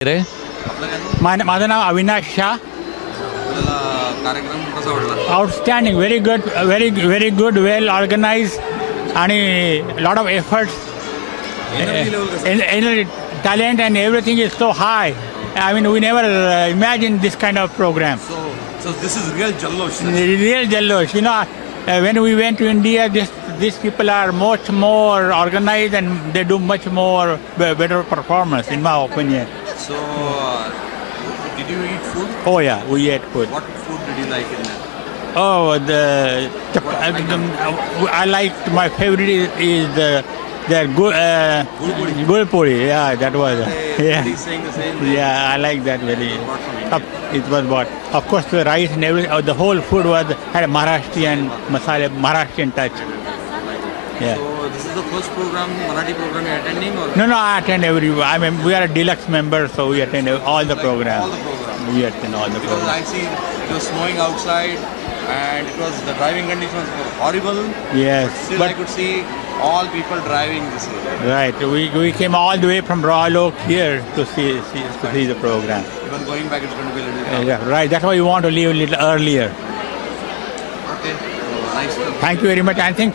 माझं नाव अविनाश शाह. कार्यक्रम कसा वाटला? आउटस्टँडिंग, व्हेरी गुड, वेल ऑर्गनाइज आणि lot of efforts, talent and everything is so high. I mean, we never imagined this kind of program. So this is real Jallosh. Real Jallosh. You know, when we went to India, these people are much more organized and they do much more better performance, in my opinion. So, did you eat food? Oh yeah, we ate food. What food did you like in there? Oh, I like, my favorite is the Gulpuri. Yeah, that was. Yeah. He's saying the same. Yeah, I like that very. It was what? Of course, the rice and everything. The whole food had a Maharashtrian masala, Maharashtrian touch. Yeah. So this is the first program, Marathi program you're attending, or? No, I attend every. I mean, we are a deluxe member, so we attend all the programs. All the programs. We attend all the Because programs. I see it was snowing outside, and the driving conditions were horrible. Yes, Still, I could see all people driving this way. Right. We came all the way from Royal Oak here to see the program. Even going back, it's going to be a little. Yeah, right. That's why we want to leave a little earlier. Okay. Nice. Thank you very much. I think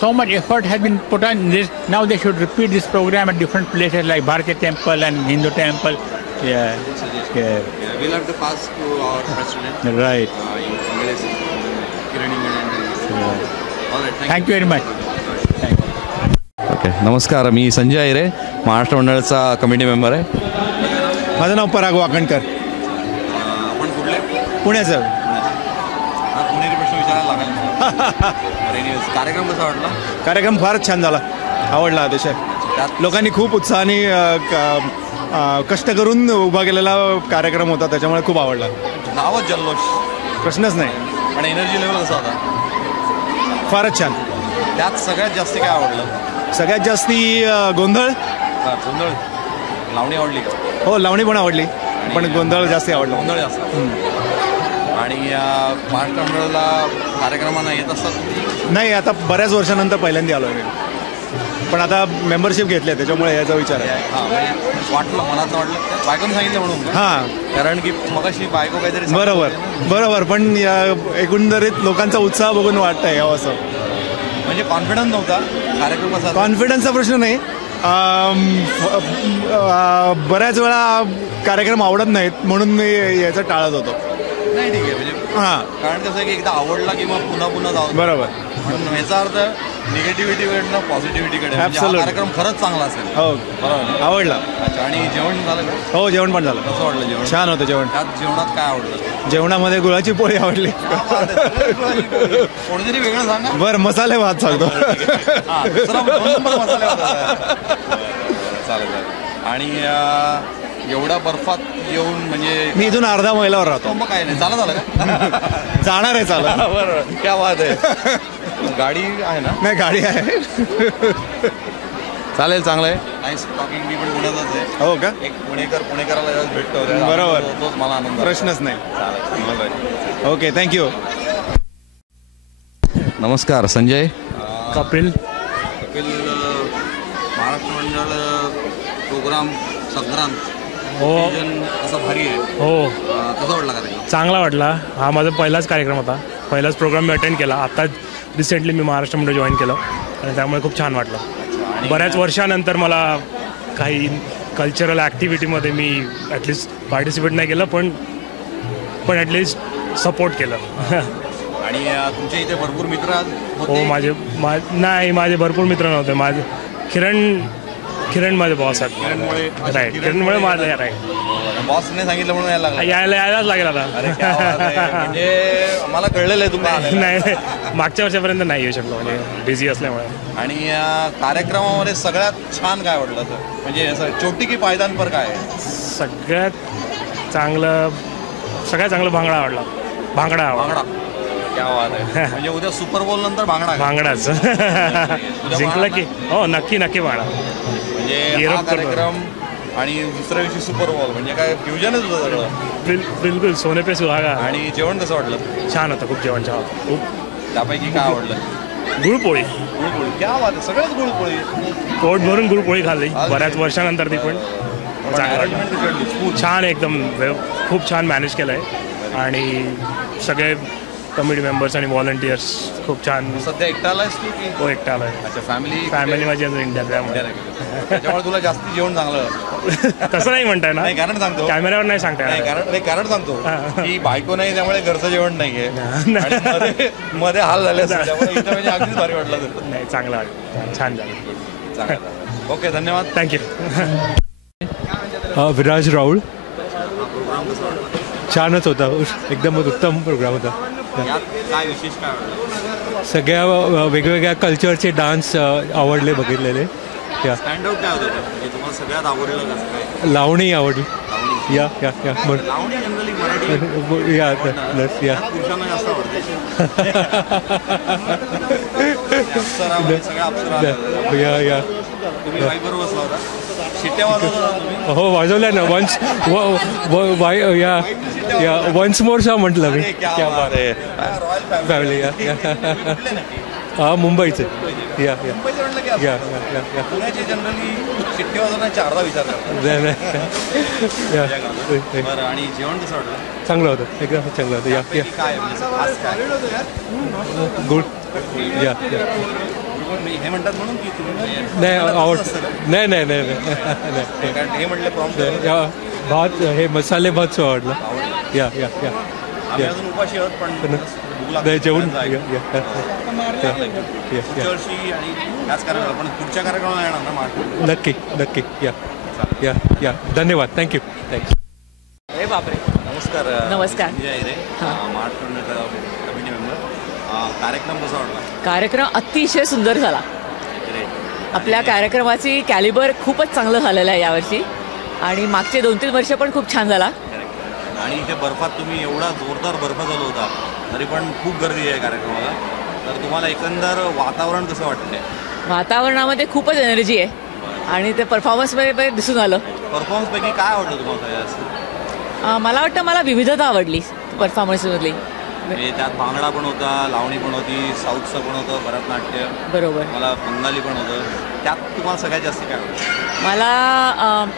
so much effort has been put on this. Now they should repeat this program at different places like Bharati Temple and Hindu Temple. Yeah. Yeah. We'll have to pass to our president. Right. All right. Thank you very much. Okay, नमस्कार. मी संजय आयरे, महाराष्ट्र मंडळाचा committee member आहे. माझं नाव पराग वाकणकर. आपण कुठले? पुण्याचं. पुणेरी प्रश्न विचारायला लागेल. कार्यक्रम कसा वाटला? कार्यक्रम फारच छान झाला, आवडला अतिशय. लोकांनी खूप उत्साहाने कष्ट करून उभा केलेला कार्यक्रम होता, त्याच्यामुळे खूप आवडला. नावच जल्लोष, प्रश्नच नाही. पण एनर्जी लेवल कसा होता? फारच छान. त्यात सगळ्यात जास्ती काय आवडलं? सगळ्यात जास्ती गोंधळ. गोंधळ, लावणी आवडली का? हो, लावणी पण आवडली, पण गोंधळ जास्ती आवडला. गोंधळ जास्त. आणि महाराष्ट्र मंडळाला कार्यक्रमांना येत असतात? नाही, आता बऱ्याच वर्षानंतर पहिल्यांदा आलो आहे मी, पण आता मेंबरशिप घेतली आहे, त्याच्यामुळे याचा विचार आहे. वाटलं, मनात वाटलं, बायकोने सांगितलं म्हणून? हां, कारण की मगाशी बायको काहीतरी. बरोबर, पण एकंदरीत लोकांचा उत्साह बघून वाटतंय यावं असं. म्हणजे कॉन्फिडन्स नव्हता कार्यक्रमाचा? कॉन्फिडन्सचा प्रश्न नाही. बऱ्याच वेळा कार्यक्रम आवडत नाहीत म्हणून मी याचं टाळत होतो. नाही, ठीक आहे. म्हणजे हां, कारण कसं आहे की एकदा आवडला की मग पुन्हा जाऊ. बरोबर. पण याचा अर्थ निगेटिव्हिटीकडनं पॉझिटिव्हिटीकडे. कार्यक्रम खरंच चांगला असेल. हो, बरोबर, आवडला. अच्छा. आणि जेवण झालं का? हो, जेवण पण झालं. कसं वाटलं जेवण? छान होतं जेवण. त्यात जेवणात काय आवडलं? जेवणामध्ये गुळाची पोळी आवडली. कोणतरी वेगळं सांगा. बरं, मसाले भात सांगतो. मसाले चालेल. आणि एवढ्या बर्फात येऊन, म्हणजे मी इथून अर्धा मैलावर राहतो. मग काय नाही, झालं का? जाणार आहे, चालत. बरोबर, क्या बात आहे. गाडी आहे ना? नाही, गाडी आहे. चालेल, चांगलं आहे. Nice talking. मी पण पुण्यातच आहे. हो का? एक पुणेकराला भेटतो. बरोबर, तोच मला आनंद. प्रश्नच नाही. चालेल. Okay, thank you. नमस्कार. संजय. Kapil. महाराष्ट्र मंडळ प्रोग्राम संक्रांत हो असा भारी आहे. हो, कसा वाटला कार्यक्रम? चांगला वाटला. हा माझा पहिलाच कार्यक्रम होता, पहिलाच प्रोग्राम मी अटेंड केला. आता रिसेंटली मी महाराष्ट्र मंडळ जॉईन केलं आणि त्यामुळे खूप छान वाटलं. बऱ्याच वर्षानंतर मला काही कल्चरल ॲक्टिव्हिटीमध्ये मी ॲटलिस्ट पार्टिसिपेट नाही केलं, पण ॲटलिस्ट सपोर्ट केलं. आणि तुमच्या इथे भरपूर मित्र हो, माझे भरपूर मित्र नव्हते. माझे किरण माझे बॉस आहेत. राईट, किरणमुळे माझं राईट. बॉसने सांगितलं म्हणून यायलाच लागेल आता. म्हणजे मला कळलेलं आहे तुम्हाला. नाही, मागच्या वर्षापर्यंत नाही येऊ शकलो, म्हणजे बिझी असल्यामुळे. आणि कार्यक्रमामध्ये सगळ्यात छान काय वाटलं? म्हणजे असं चोटी की पायदान पर काय? सगळ्यात चांगलं भांगडा आवडला. भांगडा क्या बात आहे. म्हणजे उद्या सुपर बोल नंतर भांगडाच जिंकलं की हो, नक्की भांगडा. म्हणजे हा कार्यक्रम आणि दुसऱ्या दिवशी सुपर बॉल, म्हणजे काय फ्युजनच होतं सगळं. बिलकुल सोने पे सुहागा. आणि जेवण कसं वाटलं? छान होतं, खूप जेवण छान होतं. खूप. त्यापैकी काय आवडलं? गुळपोळी. क्या बात आहे. सगळ्याच गुळपोळी. पोट भरून गुळपोळी खाल्ली बऱ्याच वर्षानंतर ती पण. चांगलं arrangement कशी वाटली? वाटलं. Smooth. छान एकदम खूप छान मॅनेज केलं आहे आणि सगळे कमिटी मेंबर्स आणि व्हॉलंटियर्स खूप छान. सध्या एकटाला आहेस तू की तो एकटा आला अच्छा फॅमिली फॅमिली माझी अजून इंडिया त्यामुळे त्याच्यामुळे तुला जास्त जेवण चांगलं तसं नाही म्हणताय ना, नाही कारण सांगतो कॅमेऱ्यावर नाही सांगता नाही येणार. कारण सांगतो की बायको नाही त्यामुळे घरचं जेवण नाहीये आणि मध्ये हाल झाले असतील. त्यामुळे इथं म्हणजे अगदीच भारी वाटलं तर नाही, चांगलं वाटलं, छान झालं. चांगलं. ओके धन्यवाद. थँक्यू. विराज राऊळ. छानच होता, एकदम उत्तम प्रोग्राम होता. यात काय विशेष काय वाटलं? सगळ्या वेगवेगळ्या कल्चरचे डान्स आवडले, बघितलेले. या स्टँड आउट काय होतं म्हणजे तुम्हाला सगळ्यात आवडलेलं कसं काय? लावणी आवडली. या या या म्हण- लावणी जनरली मराठी या या पुरुषांना जास्त आवडते. अप्सरा सगळ्या अप्सरा. या तुम्ही बाईकवर बसला होता, शिट्ट्या वाजवत होता तुम्ही. हो वाजवल्या ना वन्स या वन्स मोर सा म्हटलं मी. क्या बात आहे. रॉयल फॅमिली या कुठले नाही? हा मुंबईचे. या या मुंबईचं म्हटलं की असं. या या या पुण्याचे जनरली शिट्टी वाजवण्याचे अर्धा विचार करतात. या बरं आणि जेवण कसं वाटलं? चांगलं होतं, एकदम चांगलं होतं. या या पैकी काय म्हणजे खास काय? गुड. या या हे म्हणतात म्हणून की तुम्ही नाही आवड असतं का? नाही नाही नाही नाही कारण हे म्हटलं प्रॉम्प्ट या भात हे मसाले भात सो आवडला. या या या आम्ही अजून उपाशी आहोत पण भूक लागते. नाही जेवण चांगलं या आहे. या पुढच्या वर्षी आणि याच कार्यक्रमाला पण पुढच्या कार्यक्रमाला येणार ना महाराष्ट्र. नक्की नक्की या या या धन्यवाद. Thank you thank you. हे बापरे. नमस्कार. नमस्कार. संजय आहिरे, महाराष्ट्र कमिटी मेंबर. कार्यक्रम कसा वाटला? कार्यक्रम अतिशय सुंदर झाला. आपल्या कार्यक्रमाची कॅलिबर खूपच चांगलं झालेलं आहे यावर्षी आणि मागचे 2-3 वर्ष पण खूप छान झाला. आणि इथे बर्फात तुम्ही एवढा जोरदार बर्फ चालू होता तरी पण खूप गर्दी आहे कार्यक्रमाला. तर तुम्हाला एकंदर वातावरण कसं वाटतंय? वातावरणामध्ये खूपच एनर्जी आहे आणि ते परफॉर्मन्समध्ये दिसून आलं. परफॉर्मन्सपैकी काय आवडलं तुम्हाला जास्त? मला वाटतं मला विविधता आवडली परफॉर्मन्समधली. म्हणजे त्यात भांगडा पण होता, लावणी पण होती, साऊथचं पण होतं, भरतनाट्य, बरोबर. मला बंगाली पण होतं. त्यात तुम्हाला सगळ्यात जास्त काय आवडलं? मला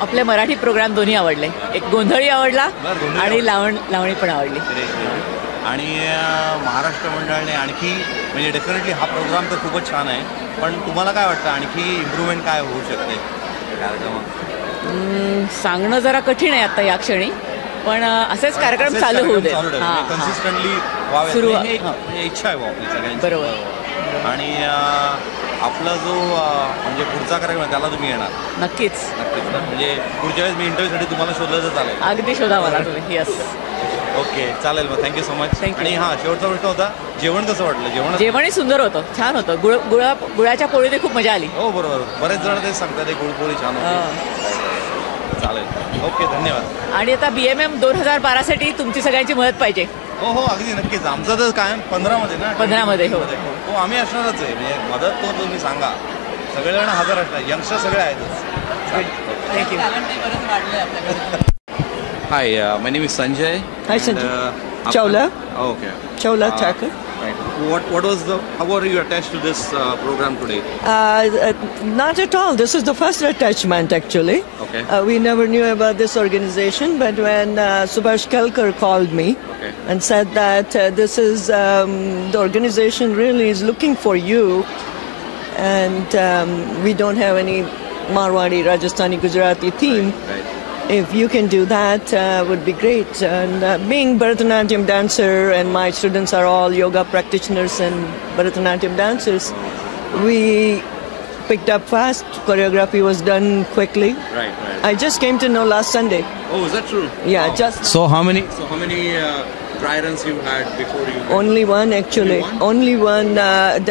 आपले मराठी प्रोग्राम दोन्ही आवडले. एक गोंधळी आवडला गोंधळी आणि लावणी पण आवडली. आणि महाराष्ट्र मंडळाने आणखी म्हणजे डेफिनेटली हा प्रोग्राम तर खूपच छान आहे पण तुम्हाला काय वाटतं आणखी इम्प्रूव्हमेंट काय होऊ शकते कार्यक्रमात? सांगणं जरा कठीण आहे आता या क्षणी पण असेच कार्यक्रम चालू होऊ दे. कन्सिस्टंटली सुरू इच्छा आहे आपली सगळ्यांची. बरोबर. आणि आपला जो म्हणजे पुढचा कार्यक्रम आहे त्याला तुम्ही येणार? नक्कीच. म्हणजे पुढच्या वेळेस मी इंटरव्ह्यूसाठी तुम्हाला शोधलं तर चालेल? अगदी शोधा मला तुम्ही. यस. ओके चालेल मग. Thank you so much. आणि हां शेवटचा प्रश्न होता, जेवण कसं वाटलं? जेवणही सुंदर होतं, छान होतं. गुळाच्या पोळीने खूप मजा आली. हो बरोबर. बरेच जण तेच सांगतात गुळपोळी छान होती. चालेल. ओके धन्यवाद. आणि आता BMM 2012 साठी तुमची सगळ्यांची मदत पाहिजे. हो हो अगदी नक्कीच. आमचं तर कायम 15 मध्ये ना. 15 मध्ये. हो हो आम्ही असणारच आहे. म्हणजे मदत तो तुम्ही सांगा. सगळेजण हजर असणार. यंगस्टर सगळे आहेतच. Thank you. Hi, my name is Sanjay. Hi, Sanjay. Chawla. Okay. Chawla Thakur. Right. What was how were you attached to this program today? Not at all. This is the first attachment, actually. Okay. We never knew about this organization, but when Subhash Kelkar called me and said that this is the organization really is looking for you, and we don't have any Marwadi, Rajasthani, Gujarati theme. Right. If you can do that, would be great. And being Bharatanatyam dancer, and my students are all yoga practitioners and Bharatanatyam dancers, we picked up fast. Choreography was done quickly. Right. I just came to know last Sunday. Oh, is that true? Yeah, Wow. just So how many dry runs you had before you? only one actually. Only one.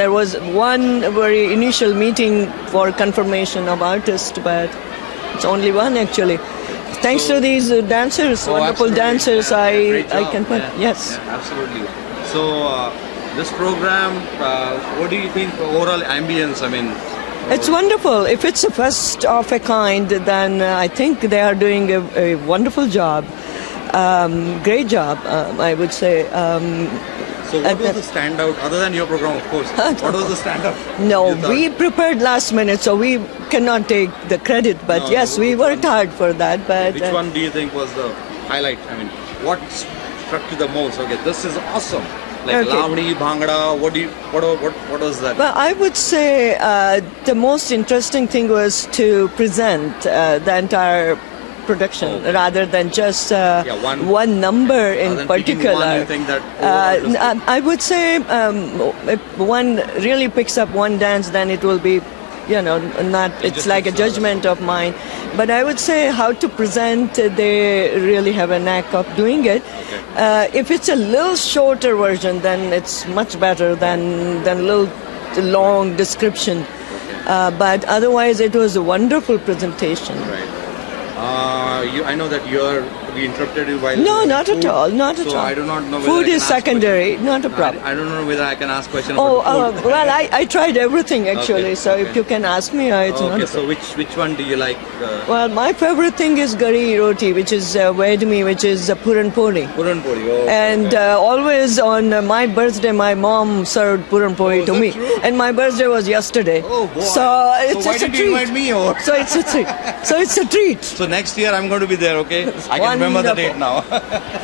There was one very initial meeting for confirmation of artist, but it's only one actually. Thanks to these dancers, wonderful dancers, I can put. Yes. Yeah, absolutely. So this program, what do you think overall ambience? I mean, It's wonderful. If it's the first of a kind, then I think they are doing a wonderful job. Great job, I would say. So what was the standout, other than your program, of course? What was the standout? No, you thought? we prepared last minute, so we cannot take the credit. But No, yes, we worked hard for that. But Which one do you think was the highlight? I mean, what struck you the most? Okay, this is awesome. Like Okay. Lavani, Bhangra, what was that? Well, I would say the most interesting thing was to present the entire production rather than just one number in Other than picking particular. one, you think that overall it was I would say if one really picks up one dance, then it will be, not. It's like a judgment of mine. But I would say how to present, they really have a knack of doing it. If it's a little shorter version, then it's much better than a little long description. But otherwise, it was a wonderful presentation. Right. I know that we interrupted you while No, not at all. Not at so all. I do not know whether Food I can is ask secondary, not a problem. I don't know whether I can ask questions. Oh, about food. well, I tried everything actually. Okay, So okay. if you can ask me, it's not. Okay, a so which one do you like? Well, my favorite thing is gari roti, which is vedmi, which is puran puri. Puran puri. Oh, And always on my birthday, my mom served puran puri to is that me. true? And my birthday was yesterday. Oh, boy. So it's why just a did you treat. invite me? Or? So it's a treat. So it's a treat. So next year I'm going to be there. Okay, I can remember the date now.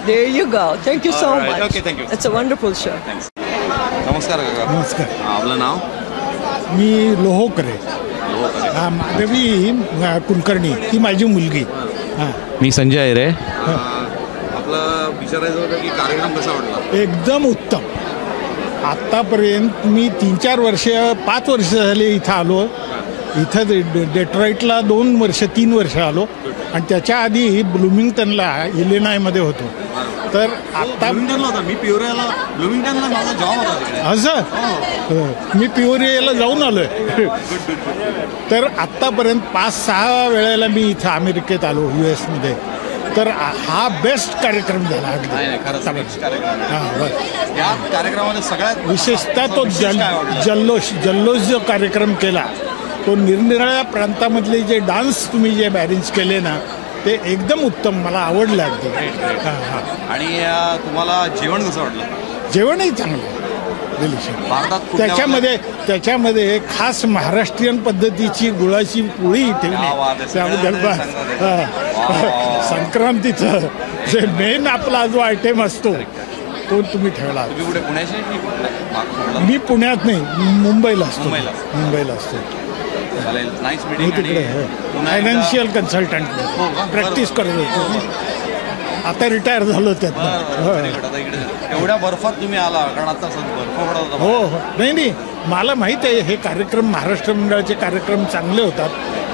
There you go. Thank you so All right. much. Okay, thank you. It's a wonderful show. Thanks. नमस्कार काका. नमस्कार. आपलं नाव? मी लोहोकर आहे. माधवी कुलकर्णी ही माझी मुलगी. हां. मी संजय अहिरे. आपलं विचारायचं होतं की कार्यक्रम कसा वाटला? एकदम उत्तम. आत्तापर्यंत मी 3-4 वर्ष 5 वर्ष झाले इथं आलो. इथं डेट्रॉईटला 2 वर्ष 3 वर्ष आलो आणि त्याच्या आधी ब्लूमिंग्टनला इलिनॉयमध्ये होतो. तर आता ब्लूमिंग्टनला होता मी पिवऱ्याला ब्लूमिंग्टनला माझा जॉब होता तिकडे. असं मी पिओरियाला जाऊन आलोय. तर आत्तापर्यंत 5-6 वेळेला मी इथं अमेरिकेत आलो US मध्ये. तर हा बेस्ट कार्यक्रम झाला नाही नाही खरंच बेस्ट कार्यक्रम आहे. हां बस. या कार्यक्रमामध्ये सगळ्यात विशेषतः तो विशेष काय वाटलं? जल्लोष जो कार्यक्रम केला तो निरनिराळ्या प्रांतामधले जे डान्स तुम्ही जे अरेंज केले ना ते एकदम उत्तम मला आवडलं अगदी. हां हां. आणि तुम्हाला जेवण कसं वाटलं? जेवणही चांगलं डिलिशियस. भारतात कुठल्या- त्याच्यामध्ये खास महाराष्ट्रीयन पद्धतीची गुळाची पोळी ठेवली क्या बात आहे. त्याबद्दल संक्रांतीचं जे मेन आपला जो आयटेम असतो तो तुम्ही ठेवला. तुम्ही कुठे पुण्याचे की कुठला? मी पुण्यात नाही मुंबईला असतो. मुंबईला. मुंबईला असतो. चालेल नाईस मी मीटिंग. तिकडे फायनान्शियल कन्सल्टंट प्रॅक्टिस करत होतो. आता रिटायर झालो त्यातनं. एवढ्या बर्फात तुम्ही आला कारण आता बर्फ पडत होता. हो हो नाही मला माहीत आहे हे कार्यक्रम महाराष्ट्र मंडळाचे कार्यक्रम चांगले होतात.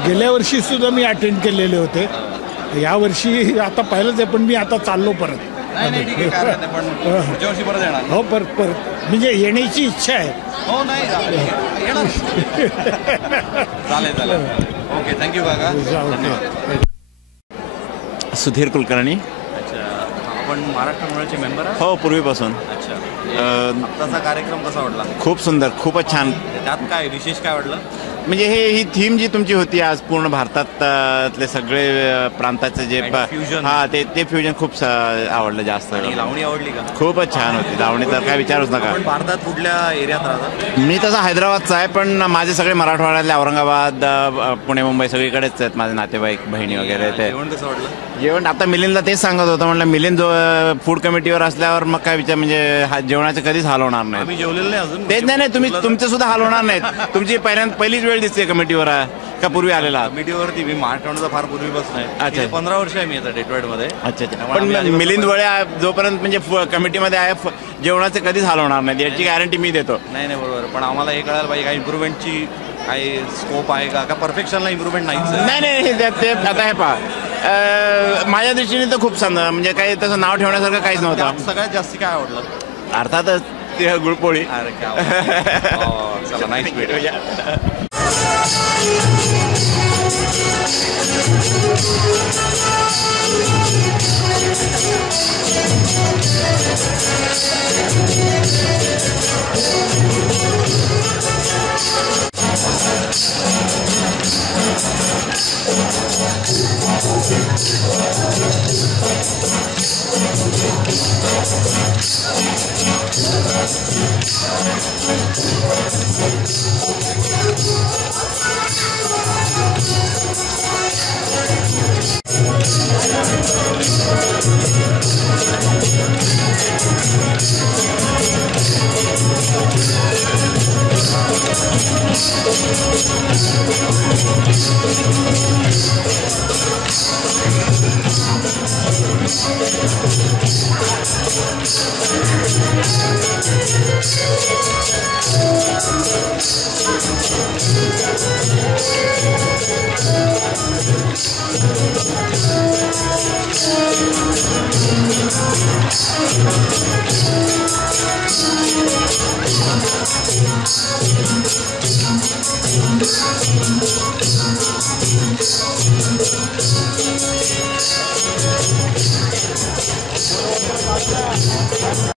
गेल्या वर्षी सुद्धा मी अटेंड केलेले होते. यावर्षी आता पाहिलंच आहे पण मी आता चाललो परत. नाही ठीक आहे काय नाही, पण पुढच्या वर्षी परत येणार. हो परत म्हणजे येण्याची इच्छा आहे. हो नाही येणार. चालेल ओके थँक्यू काका. सुधीर कुलकर्णी. अच्छा आपण महाराष्ट्र मंडळाचे मेंबर आहात? हो पूर्वीपासून. अच्छा आत्ताचा कार्यक्रम कसा वाटला? खूप सुंदर खूपच छान. त्यात काय विशेष काय वाटलं? म्हणजे ही थीम जी तुमची होती आज पूर्ण भारतातले सगळे प्रांताचे जे fusion. हा ते फ्युजन खूप आवडलं जास्त. आणि लावणी आवडली का? खूपच छान होती लावणी तर काय विचारूच नका. आपण भारतात कुठल्या एरियात राहतात? मी तसा हैदराबादचा आहे पण माझे सगळे मराठवाड्यातले औरंगाबाद पुणे मुंबई सगळीकडेच आहेत माझे नातेवाईक बहिणी वगैरे. ते जेवण कसं वाटलं? जेवण आता मिलिंदला तेच सांगत होतं म्हणलं मिलिंद जो फूड कमिटीवर असल्यावर मग काय विचार म्हणजे जेवणाचे कधीच हाल होणार नाही. आम्ही जेवलेलं नाही अजून. तेच नाही तुम्ही तुमचे सुद्धा हाल होणार नाहीत. तुमची पहिलीच वेळ दिसते कमिटीवर का पूर्वी आलेला? कमिटीवरती मी महाराष्ट्राचा फार पूर्वीपासून आहे. अच्छा. 15 वर्ष आहे मी आता डेट्रॉईट मध्ये. अच्छा पण मिलिंद वळे जोपर्यंत म्हणजे कमिटीमध्ये आहे जेवणाचे कधीच हाल होणार नाही याची गॅरंटी मी देतो. नाही बरोबर पण आम्हाला हे कळायला पाहिजे काही इम्प्रुव्हमेंटची काही स्कोप आहे का परफेक्शनला इम्प्रुव्हमेंट नाहीच आहे? नाही ते आता हे पहा माझ्या दृष्टीने तर खूप सांग म्हणजे काही तसं नाव ठेवण्यासारखं काहीच नव्हतं. सगळ्यात जास्ती काय आवडलं? अर्थातच ते गुळपोळी. अरे काय चला नाईस भेटूया. Thank you.